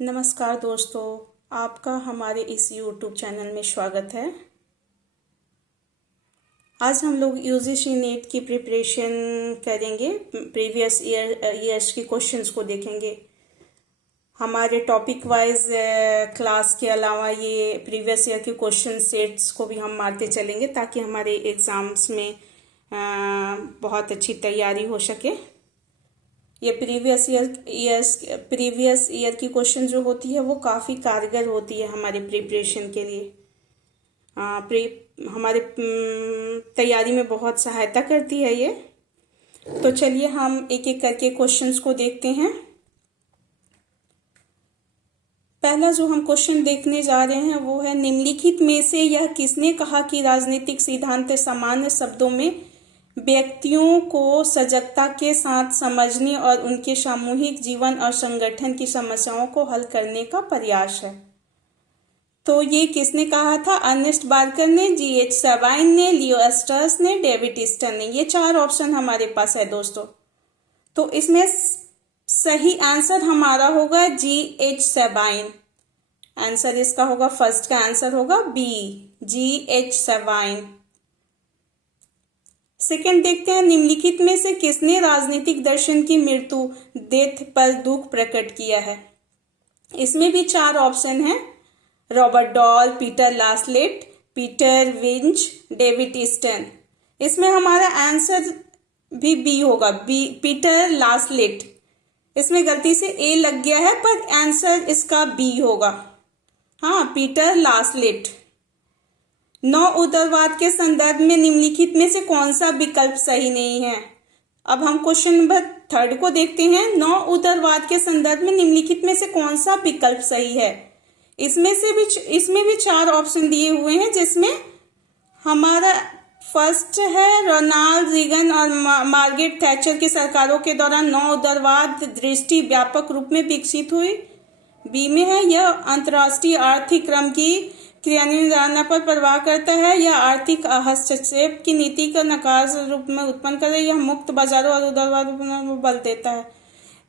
नमस्कार दोस्तों, आपका हमारे इस YouTube चैनल में स्वागत है। आज हम लोग यूजीसी नेट की प्रिपरेशन करेंगे। प्रीवियस ईयर्स के क्वेश्चंस को देखेंगे। हमारे टॉपिक वाइज क्लास के अलावा ये प्रीवियस ईयर के क्वेश्चन सेट्स को भी हम मारते चलेंगे ताकि हमारे एग्ज़ाम्स में बहुत अच्छी तैयारी हो सके। ये प्रीवियस ईयर की क्वेश्चन जो होती है वो काफ़ी कारगर होती है हमारे प्रिपरेशन के लिए। हमारे तैयारी में बहुत सहायता करती है ये। तो चलिए हम एक एक करके क्वेश्चंस को देखते हैं। पहला जो हम क्वेश्चन देखने जा रहे हैं वो है, निम्नलिखित में से यह किसने कहा कि राजनीतिक सिद्धांत सामान्य शब्दों में व्यक्तियों को सजगता के साथ समझने और उनके सामूहिक जीवन और संगठन की समस्याओं को हल करने का प्रयास है। तो ये किसने कहा था? अर्नेस्ट बार्कर ने, G.H. सबाइन ने, लियो एस्टर्स ने, डेविड ईस्टन ने। ये चार ऑप्शन हमारे पास है दोस्तों। तो इसमें सही आंसर हमारा होगा G.H. सबाइन। आंसर इसका होगा, फर्स्ट का आंसर होगा बी, G.H. सबाइन। सेकंड देखते हैं, निम्नलिखित में से किसने राजनीतिक दर्शन की मृत्यु, डेथ पर दुख प्रकट किया है? इसमें भी चार ऑप्शन हैं, Robert Dahl, Peter Laslett, Peter Winch, David Easton. इसमें हमारा आंसर भी बी होगा, बी, पीटर लासलेट। इसमें गलती से ए लग गया है पर आंसर इसका बी होगा। हाँ, पीटर लासलेट। नौ उदारवाद के संदर्भ में निम्नलिखित में से कौन सा विकल्प सही नहीं है? अब हम क्वेश्चन नंबर 3 को देखते हैं। नौ उदारवाद के संदर्भ में निम्नलिखित में से कौन सा विकल्प सही है? इसमें भी चार ऑप्शन दिए हुए हैं, जिसमें हमारा फर्स्ट है, रोनाल्ड रीगन और मार्गरेट थैचर की सरकारों के दौरान नौ उदारवाद दृष्टि व्यापक रूप में विकसित हुई। बी में है, यह अंतर्राष्ट्रीय आर्थिक क्रम की क्रियान्वयन पर प्रभाव करता है। यह आर्थिक हस्तक्षेप की नीति का नकारात्मक रूप में उत्पन्न कर, यह मुक्त बाजारों और उदारवाद पर बल देता है।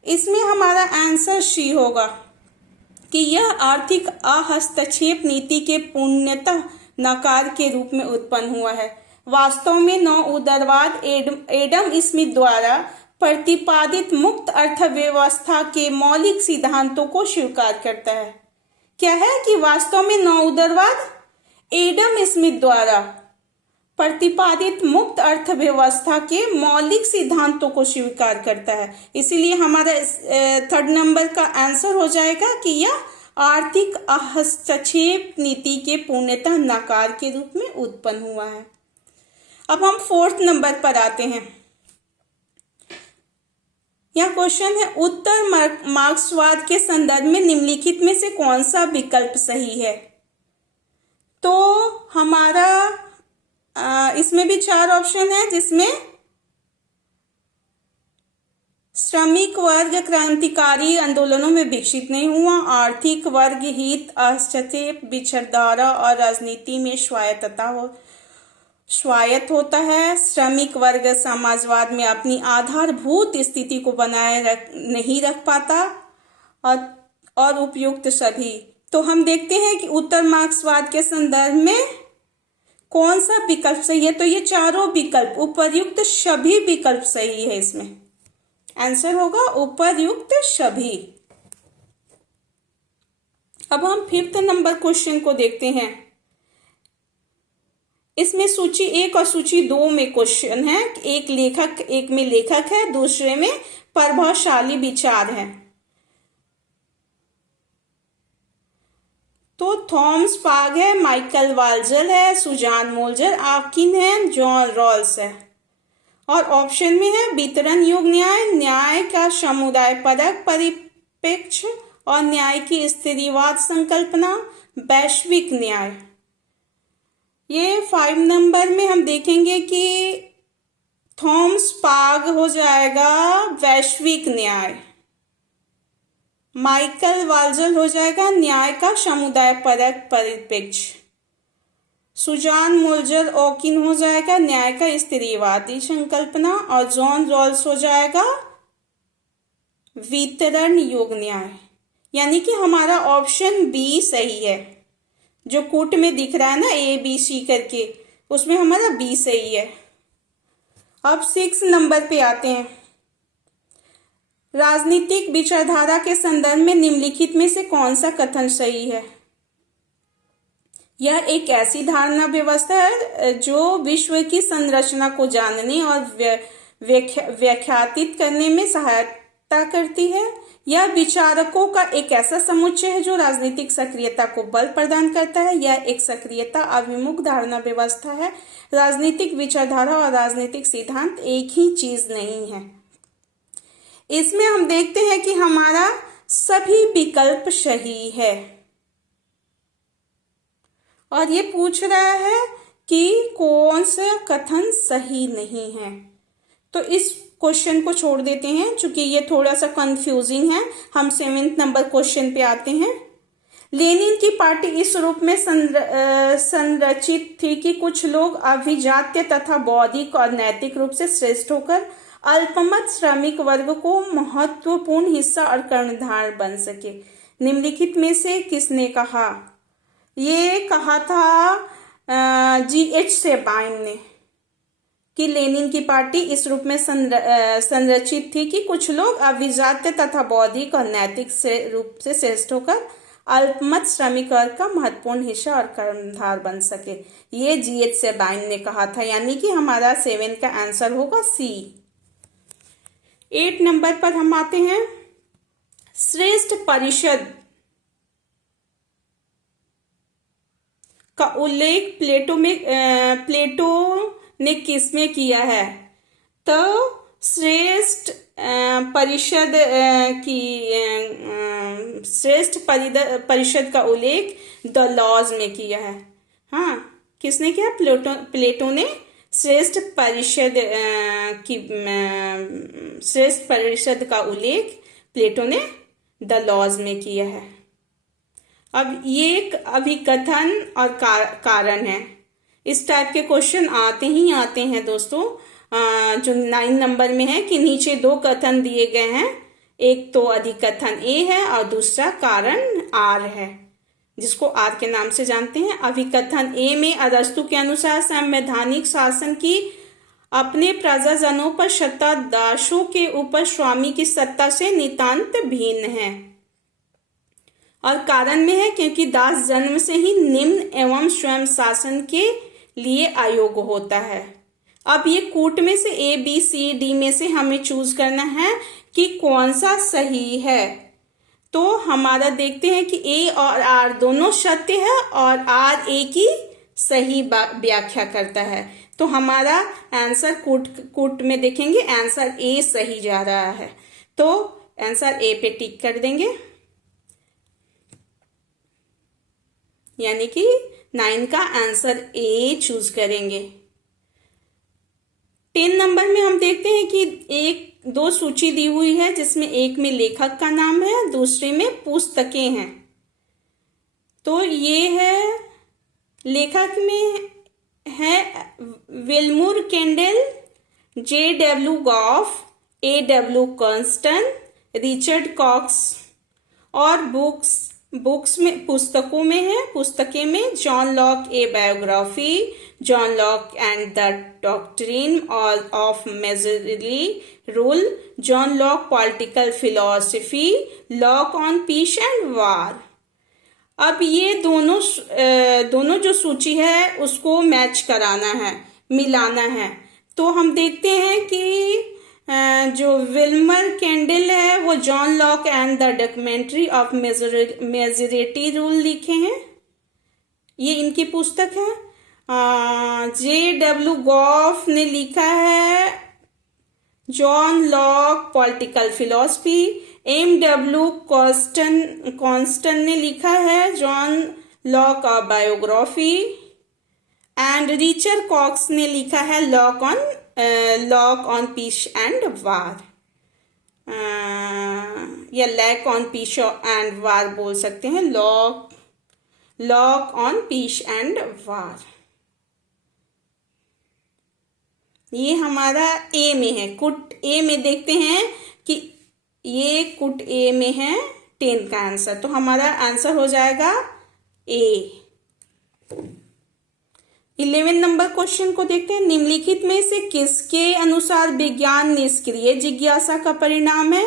इसमें हमारा आंसर सी होगा कि यह आर्थिक हस्तक्षेप नीति के पूर्णतः नकार के रूप में उत्पन्न हुआ है। वास्तव में नौ उदारवाद एडम स्मिथ द्वारा प्रतिपादित मुक्त अर्थव्यवस्था के मौलिक सिद्धांतों को स्वीकार करता है। क्या है कि वास्तव में नौ उदारवाद एडम स्मिथ द्वारा प्रतिपादित मुक्त अर्थव्यवस्था के मौलिक सिद्धांतों को स्वीकार करता है। इसीलिए हमारा 3rd नंबर का आंसर हो जाएगा कि यह आर्थिक हस्तक्षेप नीति के पूर्णतः नकार के रूप में उत्पन्न हुआ है। अब हम 4th नंबर पर आते हैं। यह क्वेश्चन है, उत्तर मार्क्सवाद के संदर्भ में निम्नलिखित में से कौन सा विकल्प सही है? तो हमारा इसमें भी चार ऑप्शन है, जिसमें श्रमिक वर्ग क्रांतिकारी आंदोलनों में विकसित नहीं हुआ, आर्थिक वर्ग हित, हस्तक्षेप, विचारधारा और राजनीति में स्वायत्त होता है। श्रमिक वर्ग समाजवाद में अपनी आधारभूत स्थिति को बनाए नहीं रख पाता और उपयुक्त सभी। तो हम देखते हैं कि उत्तर मार्क्सवाद के संदर्भ में कौन सा विकल्प सही है। तो ये चारों विकल्प, उपर्युक्त सभी विकल्प सही है। इसमें आंसर होगा उपर्युक्त सभी। अब हम 5th नंबर क्वेश्चन को देखते हैं। इसमें सूची 1 और सूची 2 में क्वेश्चन है। एक में लेखक है, दूसरे में प्रभावशाली विचार है। तो थॉमस पाग है, माइकल वाल्जर है, सुजान मोल्जर, आकिन है, जॉन रॉल्स है। और ऑप्शन में है वितरण युग न्याय, न्याय का समुदाय परक परिप्रेक्ष्य और न्याय की स्त्रीवाद संकल्पना, वैश्विक न्याय। ये 5 नंबर में हम देखेंगे कि थॉमस पाग हो जाएगा वैश्विक न्याय, माइकल वाल्जर हो जाएगा न्याय का समुदाय परक परिप्रेक्ष्य, सुजान मोल्जर ओकिन हो जाएगा न्याय का स्त्रीवादी संकल्पना, और जॉन रॉल्स हो जाएगा वितरण युग न्याय। यानी कि हमारा ऑप्शन बी सही है। जो कूट में दिख रहा है ना ए बी सी करके, उसमें हमारा बी सही है। अब 6 नंबर पे आते हैं। राजनीतिक विचारधारा के संदर्भ में निम्नलिखित में से कौन सा कथन सही है? यह एक ऐसी धारणा व्यवस्था है जो विश्व की संरचना को जानने और व्याख्यातित करने में सहायता करती है। यह विचारकों का एक ऐसा समुच्चय है जो राजनीतिक सक्रियता को बल प्रदान करता है। यह एक सक्रियता अभिमुख धारणा व्यवस्था है। राजनीतिक विचारधारा और राजनीतिक सिद्धांत एक ही चीज नहीं है। इसमें हम देखते हैं कि हमारा सभी विकल्प सही है, और ये पूछ रहा है कि कौन सा कथन सही नहीं है। तो इस क्वेश्चन को छोड़ देते हैं, क्योंकि ये थोड़ा सा कंफ्यूजिंग है। हम 7 नंबर क्वेश्चन पे आते हैं। लेनिन की पार्टी इस रूप में संरचित थी कि कुछ लोग अभिजात्य तथा बौद्धिक और नैतिक रूप से श्रेष्ठ होकर अल्पमत श्रमिक वर्ग को महत्वपूर्ण हिस्सा और कर्णधार बन सके। निम्नलिखित में से किसने कहा? ये कहा था G.H. सेबाइन ने, कि लेनिन की पार्टी इस रूप में संरचित थी कि कुछ लोग अभिजात्य तथा बौद्धिक और नैतिक रूप से श्रेष्ठ होकर अल्पमत श्रमिक वर्ग का महत्वपूर्ण हिस्सा और कर्णधार बन सके। ये G.H. सेबाइन ने कहा था, यानी कि हमारा 7 का आंसर होगा सी। 8 नंबर पर हम आते हैं। श्रेष्ठ परिषद का उल्लेख प्लेटो ने किसमें किया है? तो श्रेष्ठ परिषद का उल्लेख द लॉज में किया है। हाँ, किसने किया? प्लेटो ने श्रेष्ठ परिषद का उल्लेख प्लेटो ने द लॉज में किया है। अब ये एक अभिकथन और कारण है। इस टाइप के क्वेश्चन आते हैं दोस्तों, जो 9 नंबर में है कि नीचे 2 कथन दिए गए हैं। एक तो अधिकथन ए है और दूसरा कारण आर है, जिसको आर के नाम से जानते हैं। अभिकथन ए में अरस्तु के अनुसार संवैधानिक शासन की अपने प्रजाजनों पर सत्ता दासों के ऊपर स्वामी की सत्ता से नितांत भिन्न है, और कारण में है क्योंकि दास जन्म से ही निम्न एवं स्वयं शासन के लिए अयोग्य होता है। अब ये कूट में से ए बी सी डी में से हमें चूज करना है कि कौन सा सही है। तो हमारा देखते हैं कि ए और आर दोनों सत्य है और आर ए की सही व्याख्या करता है। तो हमारा आंसर कूट में देखेंगे, आंसर ए सही जा रहा है, तो आंसर ए पे टिक कर देंगे, यानी कि 9 का आंसर ए चूज करेंगे। 10 नंबर में हम देखते हैं कि 2 सूची दी हुई है, जिसमें एक में लेखक का नाम है, दूसरे में पुस्तकें हैं। तो ये है, लेखक में है Willmoore Kendall, J.W. Gough, A.W. Cranston, Richard Cox, और पुस्तकें में John Locke a biography, John Locke and the doctrine of majority rule, John Locke political philosophy, Locke on peace and war. अब ये दोनों जो सूची है उसको मैच कराना है, मिलाना है। तो हम देखते हैं कि जो विल्मर कैंडल है वो John Locke and the documentary of majority rule लिखे हैं, ये इनकी पुस्तक है। J.W. गॉफ ने लिखा है John Locke political philosophy, M.W. Cranston ने लिखा है John Locke biography, and Richard Cox ने लिखा है Locke on peace and war, या Locke on peace and war बोल सकते हैं, Locke on peace and war. ये हमारा ए में है, कुट ए में देखते हैं कि ये कुट ए में है 10 का आंसर। तो हमारा आंसर हो जाएगा ए। 11 नंबर क्वेश्चन को देखते हैं। निम्नलिखित में से किसके अनुसार विज्ञान निष्क्रिय जिज्ञासा का परिणाम है?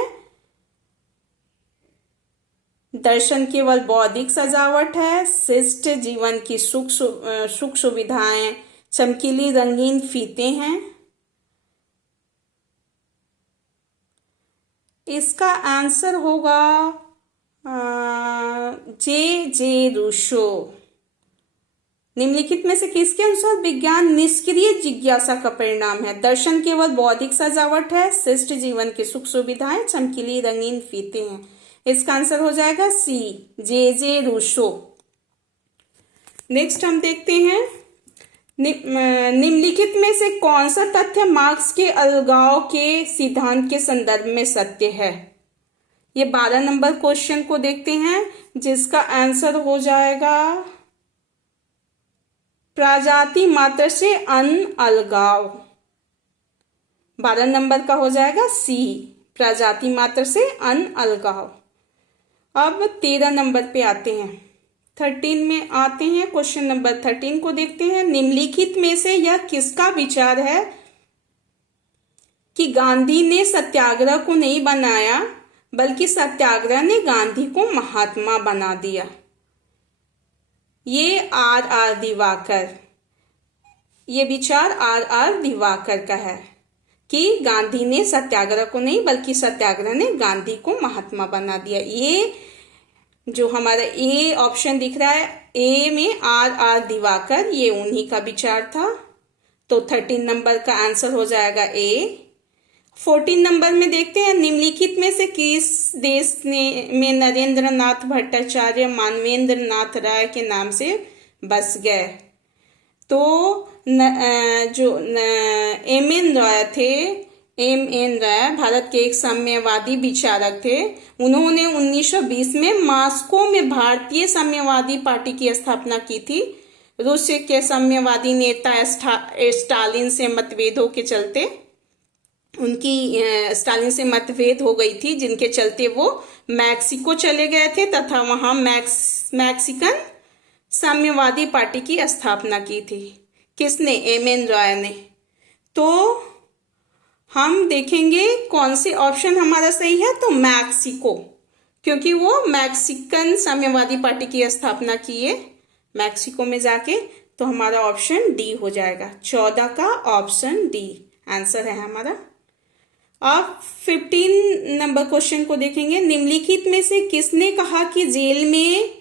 दर्शन केवल बौद्धिक सजावट है, शिष्ट जीवन की सुख सुविधाएं चमकीली रंगीन फीते हैं। इसका आंसर होगा जे रूसो। निम्नलिखित में से किसके अनुसार विज्ञान निष्क्रिय जिज्ञासा का परिणाम है? दर्शन केवल बौद्धिक सजावट है, शिष्ट जीवन की सुख सुविधाएं चमकीली रंगीन फीते हैं। इसका आंसर हो जाएगा सी, जे रूसो। नेक्स्ट हम देखते हैं, निम्नलिखित में से कौन सा तथ्य मार्क्स के अलगाव के सिद्धांत के संदर्भ में सत्य है? ये 12 नंबर क्वेश्चन को देखते हैं, जिसका आंसर हो जाएगा प्रजाति मात्र से अन अलगाव। 12 नंबर का हो जाएगा सी, प्रजाति मात्र से अन अलगाव। अब 13 नंबर पे आते हैं, 13 में आते हैं। क्वेश्चन नंबर 13 को देखते हैं। निम्नलिखित में से यह किसका विचार है कि गांधी ने सत्याग्रह को नहीं बनाया बल्कि सत्याग्रह ने गांधी को महात्मा बना दिया? ये आर दिवाकर, ये विचार आर दिवाकर का है कि गांधी ने सत्याग्रह को नहीं बल्कि सत्याग्रह ने गांधी को महात्मा बना दिया। ये जो हमारा ए ऑप्शन दिख रहा है, ए में आर दिवाकर, ये उन्हीं का विचार था। तो 13 नंबर का आंसर हो जाएगा ए। 14 नंबर में देखते हैं, निम्नलिखित में से किस देश में नरेंद्र नाथ भट्टाचार्य मानवेंद्र नाथ राय के नाम से बस गए? तो जो एम एन राय थे, एम.एन. राय भारत के एक साम्यवादी विचारक थे। उन्होंने 1920 में मॉस्को में भारतीय साम्यवादी पार्टी की स्थापना की थी। रूस के साम्यवादी नेता स्टालिन से मतभेदों के चलते स्टालिन से मतभेद हो गई थी, जिनके चलते वो मैक्सिको चले गए थे तथा वहां मैक्सिकन साम्यवादी पार्टी की स्थापना की थी। किसने? एम.एन. राय ने। तो हम देखेंगे कौन से ऑप्शन हमारा सही है। तो मैक्सिको, क्योंकि वो मैक्सिकन साम्यवादी पार्टी की स्थापना की है मैक्सिको में जाके। तो हमारा ऑप्शन डी हो जाएगा। 14 का ऑप्शन डी आंसर है हमारा। अब 15 नंबर क्वेश्चन को देखेंगे। निम्नलिखित में से किसने कहा कि जेल में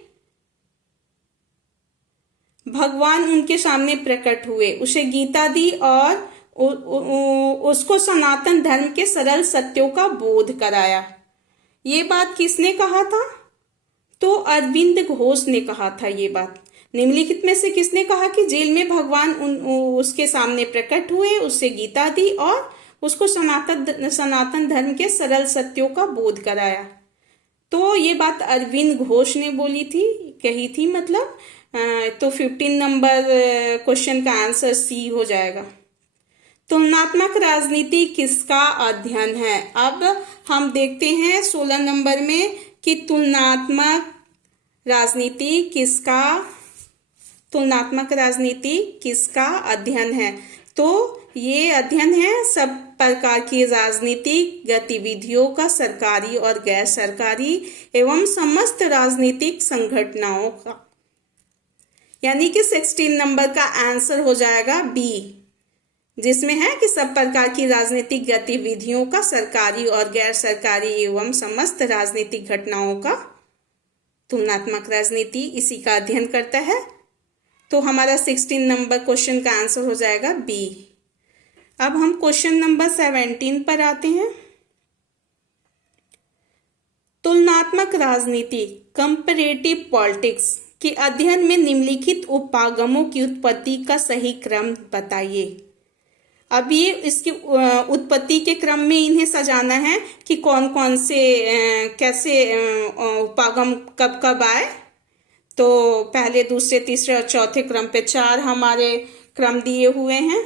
भगवान उनके सामने प्रकट हुए, उसे गीता दी और उसको सनातन धर्म के सरल सत्यों का बोध कराया? ये बात किसने कहा था? तो अरविंद घोष ने कहा था ये बात। निम्नलिखित में से किसने कहा कि जेल में भगवान उसके सामने प्रकट हुए, उससे गीता दी और उसको सनातन धर्म के सरल सत्यों का बोध कराया? तो ये बात अरविंद घोष ने बोली थी, कही थी मतलब। तो 15 नंबर क्वेश्चन का आंसर सी हो जाएगा। तुलनात्मक राजनीति किसका अध्ययन है? अब हम देखते हैं 16 नंबर में कि तुलनात्मक राजनीति किसका अध्ययन है। तो ये अध्ययन है सब प्रकार की राजनीतिक गतिविधियों का, सरकारी और गैर सरकारी एवं समस्त राजनीतिक संगठनों का। यानी कि 16 नंबर का आंसर हो जाएगा बी, जिसमें है कि सब प्रकार की राजनीतिक गतिविधियों का, सरकारी और गैर सरकारी एवं समस्त राजनीतिक घटनाओं का तुलनात्मक राजनीति इसी का अध्ययन करता है। तो हमारा 16 नंबर क्वेश्चन का आंसर हो जाएगा बी। अब हम क्वेश्चन नंबर 17 पर आते हैं। तुलनात्मक राजनीति कंपैरेटिव पॉलिटिक्स के अध्ययन में निम्नलिखित उपागमों की उत्पत्ति का सही क्रम बताइए। अब ये इसकी उत्पत्ति के क्रम में इन्हें सजाना है कि कौन कौन से कैसे उपागम कब कब आए। तो पहले, दूसरे, तीसरे और चौथे क्रम पे 4 हमारे क्रम दिए हुए हैं।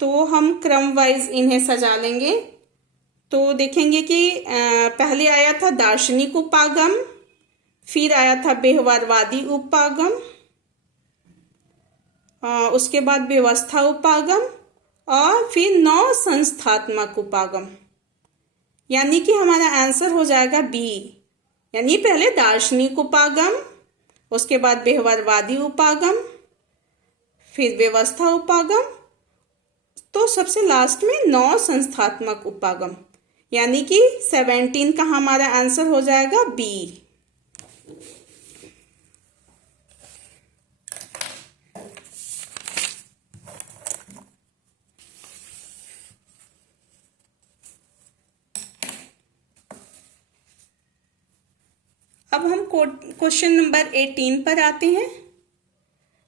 तो हम क्रम वाइज इन्हें सजा लेंगे। तो देखेंगे कि पहले आया था दार्शनिक उपागम, फिर आया था व्यवहारवादी उपागम, उसके बाद व्यवस्था उपागम और फिर नव संस्थात्मक उपागम। यानी कि हमारा आंसर हो जाएगा बी। यानी पहले दार्शनिक उपागम, उसके बाद व्यवहारवादी उपागम, फिर व्यवस्था उपागम, तो सबसे लास्ट में नव संस्थात्मक उपागम। यानी कि 17 का हमारा आंसर हो जाएगा बी। अब हम क्वेश्चन नंबर 18 पर आते हैं,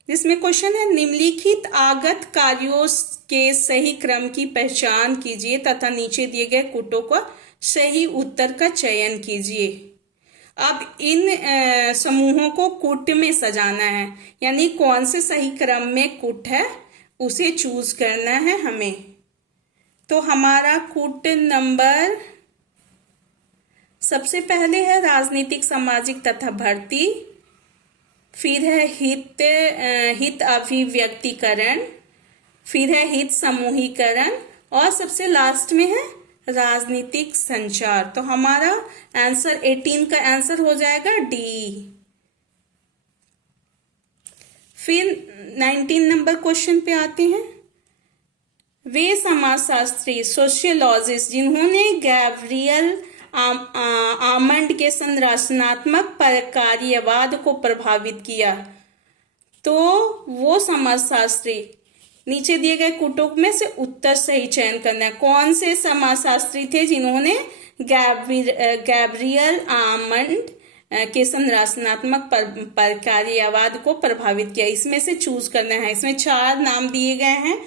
जिसमें क्वेश्चन है निम्नलिखित आगत कार्यों के सही क्रम की पहचान कीजिए तथा नीचे दिए गए कूटों का सही उत्तर का चयन कीजिए। अब इन समूहों को कूट में सजाना है, यानी कौन से सही क्रम में कूट है उसे चूज करना है हमें। तो हमारा कूट नंबर सबसे पहले है राजनीतिक, सामाजिक तथा भर्ती, फिर है हित अभिव्यक्तिकरण, फिर है हित समूहीकरण और सबसे लास्ट में है राजनीतिक संचार। तो हमारा आंसर 18 का आंसर हो जाएगा डी। फिर 19 नंबर क्वेश्चन पे आते हैं। वे समाजशास्त्री सोशियोलॉजिस्ट जिन्होंने गैब्रियल आमंड के संरचनात्मक प्रकार्यवाद को प्रभावित किया, तो वो समाजशास्त्री, नीचे दिए गए कूटों में से उत्तर सही चयन करना है। कौन से समाजशास्त्री थे जिन्होंने गैब्रियल आमंड के संरचनात्मक प्रकार्यवाद को प्रभावित किया, इसमें से चूज करना है। इसमें 4 नाम दिए गए हैं,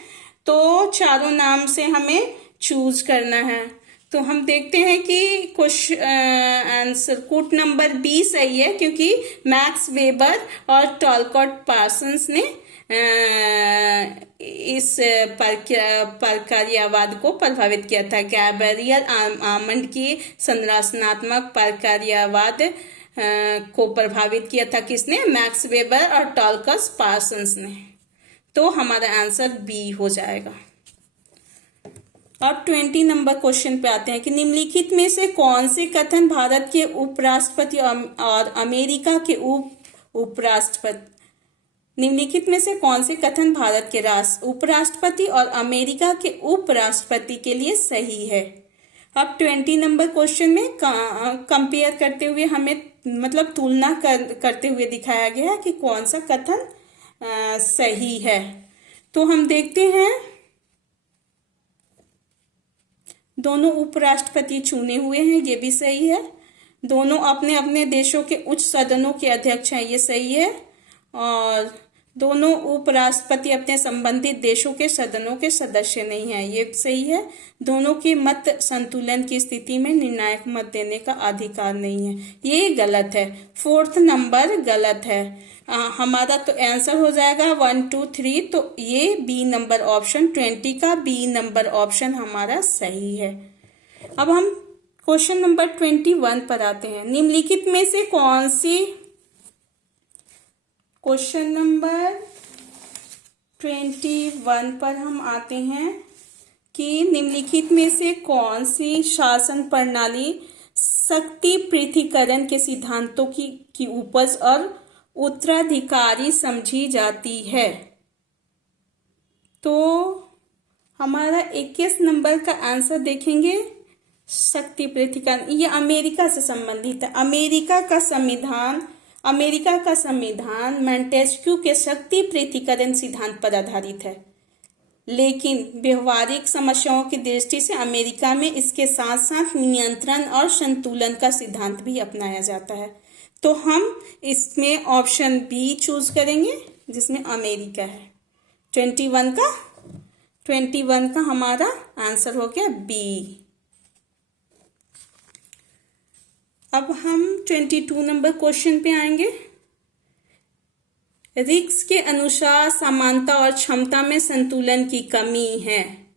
तो चारों नाम से हमें चूज करना है। तो हम देखते हैं कि आंसर कूट नंबर बी सही है, क्योंकि मैक्स वेबर और टॉलकॉट पार्सन्स ने इस प्रकार्यवाद को प्रभावित किया था। गैब्रियल आमंड की संरचनात्मक प्रकार्यवाद को प्रभावित किया था किसने? मैक्स वेबर और टॉलकॉट पार्सन्स ने। तो हमारा आंसर बी हो जाएगा। अब 20 नंबर क्वेश्चन पे आते हैं कि निम्नलिखित में से कौन से कथन भारत के उपराष्ट्रपति और अमेरिका के उपराष्ट्रपति, निम्नलिखित में से कौन से कथन भारत के उपराष्ट्रपति और अमेरिका के उपराष्ट्रपति के लिए सही है? अब 20 नंबर क्वेश्चन में कंपेयर करते हुए हमें मतलब तुलना करते हुए दिखाया गया है कि कौन सा कथन सही है। तो हम देखते हैं, दोनों उपराष्ट्रपति चुने हुए हैं, ये भी सही है। दोनों अपने अपने देशों के उच्च सदनों के अध्यक्ष हैं, ये सही है। और दोनों उपराष्ट्रपति अपने संबंधित देशों के सदनों के सदस्य नहीं हैं, ये सही है। दोनों के मत संतुलन की स्थिति में निर्णायक मत देने का अधिकार नहीं है, ये गलत है। 4th नंबर गलत है। हमारा तो आंसर हो जाएगा 1 2 3, तो ये बी नंबर ऑप्शन 20 का बी नंबर ऑप्शन हमारा सही है। अब हम क्वेश्चन नंबर 21 पर आते हैं। निम्नलिखित में से कौन सी, क्वेश्चन नंबर 21 पर हम आते हैं कि निम्नलिखित में से कौन सी शासन प्रणाली शक्ति पृथक्करण के सिद्धांतों की उपज और उत्तराधिकारी समझी जाती है? तो हमारा 21 नंबर का आंसर देखेंगे, शक्ति पृथक्करण, ये अमेरिका से संबंधित है। अमेरिका का संविधान मॉन्टेस्क्यू के शक्ति पृथक्करण सिद्धांत पर आधारित है, लेकिन व्यवहारिक समस्याओं की दृष्टि से अमेरिका में इसके साथ साथ नियंत्रण और संतुलन का सिद्धांत भी अपनाया जाता है। तो हम इसमें ऑप्शन बी चूज करेंगे, जिसमें अमेरिका है। 21 का हमारा आंसर हो गया बी। अब हम 22 नंबर क्वेश्चन पे आएंगे। रिक्स के अनुसार समानता और क्षमता में संतुलन की कमी है।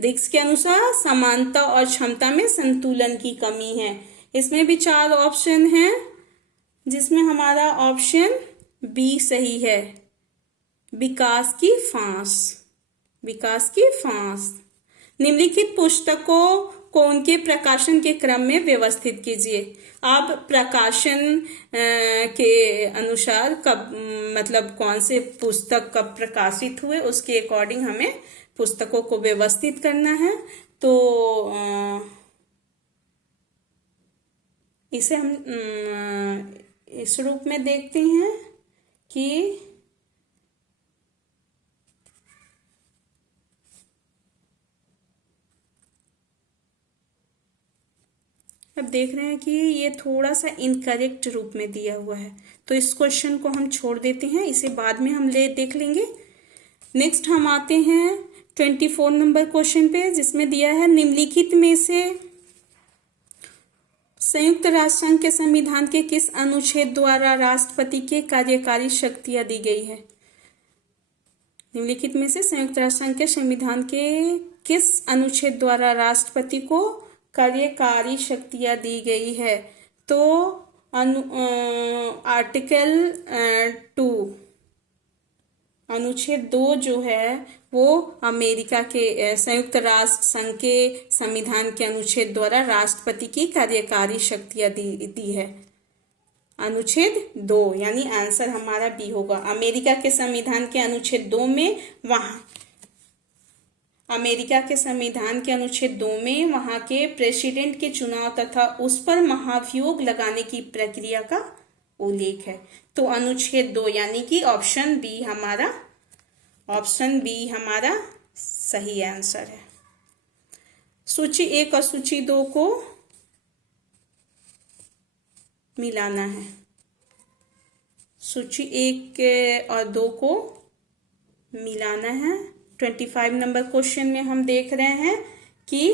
रिक्स के अनुसार समानता और क्षमता में संतुलन की कमी है। इसमें भी 4 ऑप्शन हैं, जिसमें हमारा ऑप्शन बी सही है, विकास की फांस। विकास की फांस। निम्नलिखित पुस्तकों को उनके प्रकाशन के क्रम में व्यवस्थित कीजिए। आप प्रकाशन के अनुसार कब, मतलब कौन से पुस्तक कब प्रकाशित हुए, उसके अकॉर्डिंग हमें पुस्तकों को व्यवस्थित करना है। तो इसे हम इस रूप में देखते हैं कि अब देख रहे हैं कि ये थोड़ा सा इनकरेक्ट रूप में दिया हुआ है, तो इस क्वेश्चन को हम छोड़ देते हैं, इसे बाद में हम देख लेंगे। नेक्स्ट हम आते हैं 24 नंबर क्वेश्चन पे, जिसमें दिया है निम्नलिखित में से संयुक्त राष्ट्र संघ के संविधान के किस अनुच्छेद द्वारा राष्ट्रपति के कार्यकारी शक्तियां दी गई है। निम्नलिखित में से संयुक्त राष्ट्र संघ के संविधान के किस अनुच्छेद द्वारा राष्ट्रपति को कार्यकारी शक्तियां दी गई है। तो आर्टिकल 2 अनुच्छेद 2 जो है वो अमेरिका के संयुक्त राष्ट्र संघ के संविधान के अनुच्छेद द्वारा राष्ट्रपति की कार्यकारी शक्तियां दी है। अनुच्छेद 2 यानी आंसर हमारा बी होगा। अमेरिका के संविधान के अनुच्छेद 2 में अमेरिका के संविधान के अनुच्छेद 2 में वहां के प्रेसिडेंट के चुनाव तथा उस पर महाभियोग लगाने की प्रक्रिया का उल्लेख है। तो अनुच्छेद 2 यानी कि ऑप्शन बी हमारा सही आंसर है। सूची 1 और सूची 2 को मिलाना है। सूची 1 और 2 को मिलाना है। 25 नंबर क्वेश्चन में हम देख रहे हैं कि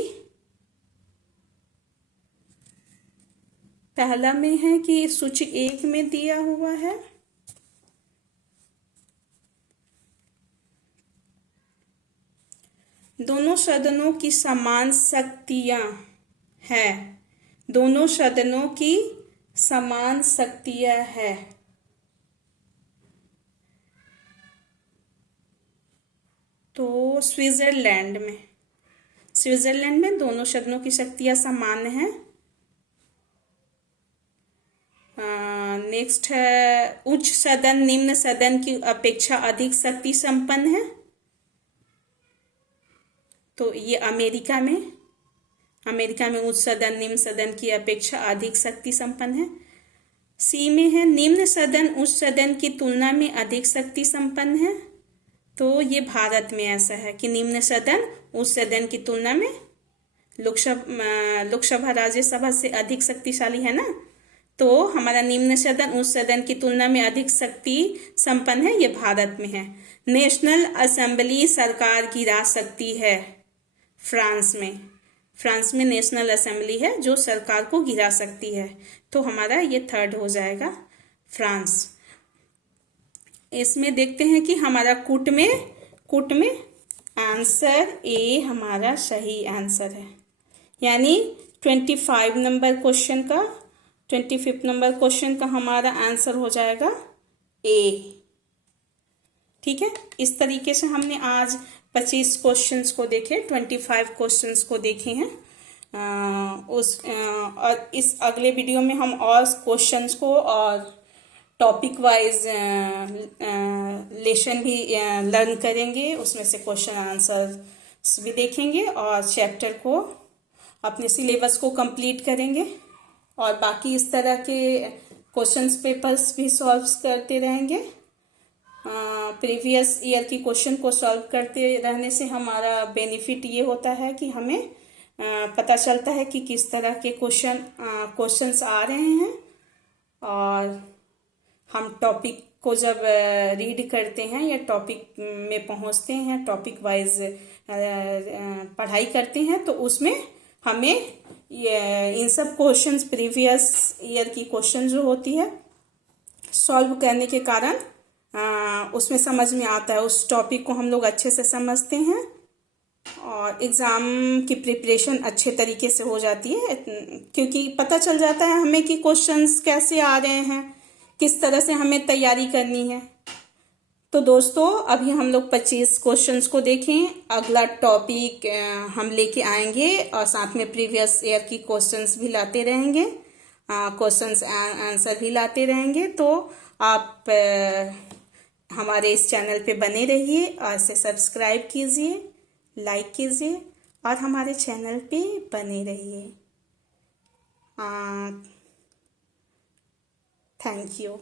पहला में है कि सूची 1 में दिया हुआ है दोनों सदनों की समान शक्तियां है। दोनों सदनों की समान शक्तियां है। तो स्विट्जरलैंड में दोनों सदनों की शक्तियां समान हैं। नेक्स्ट है उच्च सदन निम्न सदन की अपेक्षा अधिक शक्ति संपन्न है। तो ये अमेरिका में उच्च सदन निम्न सदन की अपेक्षा अधिक शक्ति संपन्न है। सी में है निम्न सदन उच्च सदन की तुलना में अधिक शक्ति संपन्न है। तो ये भारत में ऐसा है कि निम्न सदन उच्च सदन की तुलना में लोकसभा राज्यसभा से अधिक शक्तिशाली है ना। तो हमारा निम्न सदन उच्च सदन की तुलना में अधिक शक्ति संपन्न है, ये भारत में है। नेशनल असेंबली सरकार की राजशक्ति है फ्रांस में नेशनल असेंबली है जो सरकार को गिरा सकती है। तो हमारा ये थर्ड हो जाएगा फ्रांस। इसमें देखते हैं कि हमारा कूट में आंसर ए हमारा सही आंसर है। यानी 25 नंबर क्वेश्चन का 25 नंबर क्वेश्चन का हमारा आंसर हो जाएगा ए। ठीक है, इस तरीके से हमने आज 25 क्वेश्चंस को देखे, 25 क्वेश्चंस को देखे हैं। और इस अगले वीडियो में हम और क्वेश्चंस को और टॉपिक वाइज लेसन भी लर्न करेंगे, उसमें से क्वेश्चन आंसर्स भी देखेंगे और चैप्टर को अपने सिलेबस को कंप्लीट करेंगे और बाकी इस तरह के क्वेश्चंस पेपर्स भी सॉल्व करते रहेंगे। प्रीवियस ईयर की क्वेश्चन को सॉल्व करते रहने से हमारा बेनिफिट ये होता है कि हमें पता चलता है कि किस तरह के क्वेश्चंस आ रहे हैं और हम टॉपिक को जब रीड करते हैं या टॉपिक में पहुंचते हैं, टॉपिक वाइज पढ़ाई करते हैं, तो उसमें हमें इन सब क्वेश्चंस प्रीवियस ईयर की क्वेश्चन जो होती है सॉल्व करने के कारण उसमें समझ में आता है, उस टॉपिक को हम लोग अच्छे से समझते हैं और एग्ज़ाम की प्रिपरेशन अच्छे तरीके से हो जाती है, क्योंकि पता चल जाता है हमें कि क्वेश्चंस कैसे आ रहे हैं, किस तरह से हमें तैयारी करनी है। तो दोस्तों अभी हम लोग 25 क्वेश्चंस को देखें। अगला टॉपिक हम लेके आएंगे और साथ में प्रीवियस ईयर की क्वेश्चंस भी लाते रहेंगे, क्वेश्चंस आंसर भी लाते रहेंगे। तो आप हमारे इस चैनल पे बने रहिए और इसे सब्सक्राइब कीजिए, लाइक कीजिए और हमारे चैनल पे बने रहिए। Thank you.